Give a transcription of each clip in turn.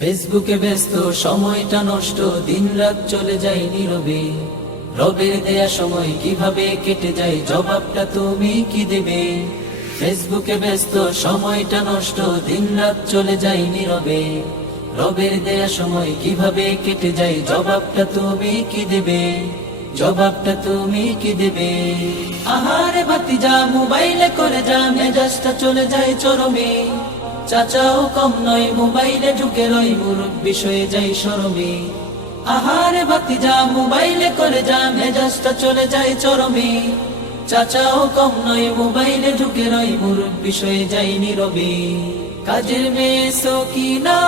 ফেসবুকে ব্যস্ত সময়টা নষ্ট, দিন রাত চলে যায় নীরবে। রবের দেয়া সময় কিভাবে কেটে যায়, জবাবটা তুমি কি দেবে? ফেসবুকে ব্যস্ত সময়টা নষ্ট, দিন রাত চলে যায় নীরবে। রবের দেয়া সময় কিভাবে কেটে যায়, জবাবটা তুমি কি দেবে? জবাবটা তুমি কি দেবে? আহারে ভাতিজা মোবাইলে করে যা, মেজাজটা চলে যায় চরমে। চাচাও কম নয়, মোবাইলে ঢুকে রয়, মুরব্বি হয়ে যাই শরমে। আহারে ভাতিজা মোবাইলে করে যা, মেজাজটা চলে যায় চরমে। চাচাও কম নয়, মোবাইলে ঢুকে রয়, মুরব্বি হয়ে যাই নীরবে। কাজের মেয়ে সকিনা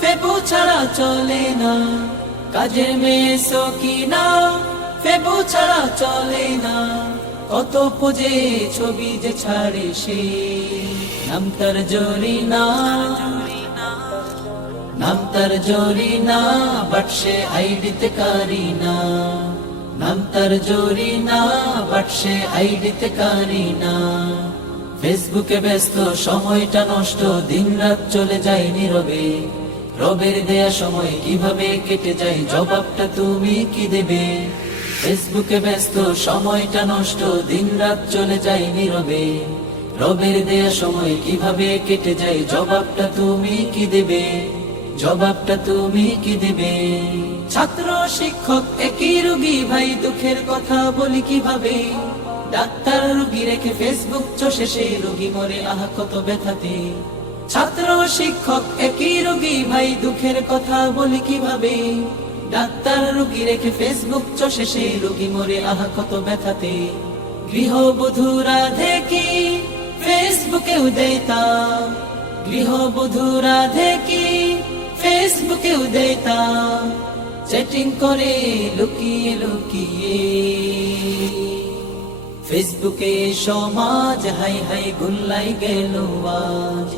ফেবু ছাড়া চলে না, কাজের মেয়ে সকিনা ফেবু ছাড়া চলে না। কত পোজে ছবি যে ছাড়ে সে, নাম তার জরিনা, নাম তার জরিনা, বাট সে আইডিতে কারিনা। নাম তার জরিনা, বাট সে আইডিতে কারিনা। ফেসবুকে ব্যস্ত সময়টা নষ্ট, দিন রাত চলে যায় নীরবে। রবের দেয়া সময় কিভাবে কেটে যায়, জবাবটা তুমি কি দেবে? ফেসবুকে ব্যস্ত সময়টা নষ্ট, দিন রাত চলে যায় নীরবে। রবের দেয়া সময় কিভাবে কেটে যায়, জবাবটা তুমি কি দেবে? জবাবটা তুমি কি দেবে? ছাত্র শিক্ষক একই রোগী ভাই, দুঃখের কথা বলি কিভাবে? ডাক্তার রোগী রেখে ফেসবুক চষে সে রোগী মরে, আহা কত ব্যথাতে। ছাত্র শিক্ষক একই রোগী ভাই, দুঃখের কথা বলি কিভাবে? ডাক্তার রোগী রেখে ফেসবুক চষে সে রোগী মরে, আহা কত ব্যথাতে। গৃহবধূরা দেখি ফেসবুকেও দেতাম, গৃহবধূরা দেখি ফেসবুকেও দেতাম, চ্যাটিং করে লুকিয়ে লুকিয়ে। ফেসবুকে সমাজ হাই হাই গুল্লাই গেল আজ,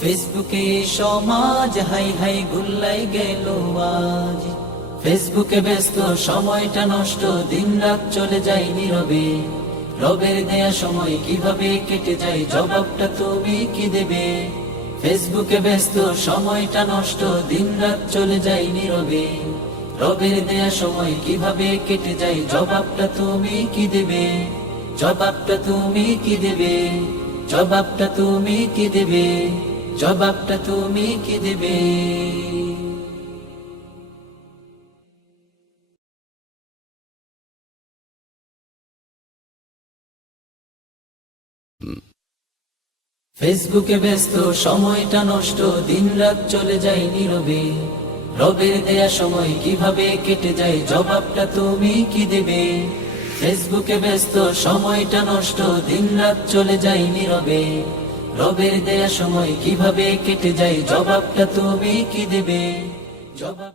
ফেসবুকে সমাজ হাই হাই গুল্লাই গেল আজ। ফেসবুকে ব্যস্ত সময়টা নষ্ট, দিন রাত চলে যায় নীরবে। রবের দেয়া সময় কিভাবে কেটে যায়, জবাবটা তুমি কি দেবে? ফেসবুকে ব্যস্ত সময়টা নষ্ট, দিন রাত চলে যায় নীরবে। রবের দেয়া সময় কিভাবে কেটে যায়, জবাবটা তুমি কি দেবে? জবাবটা তুমি কি দেবে? জবাবটা তুমি কি দেবে? জবাবটা তুমি কি দেবে? ফেসবুকে ব্যস্ত সময়টা নষ্ট, দিন রাত চলে যায় নীরবে। রবের দেয়া সময় কিভাবে কেটে যায়, জবাবটা তুমি কি দেবে? ফেসবুকে ব্যস্ত সময়টা নষ্ট, দিন রাত চলে যায় নীরবে। রবের দেয়া সময় কিভাবে কেটে যায়, জবাবটা তুমি কি দেবে? জবাব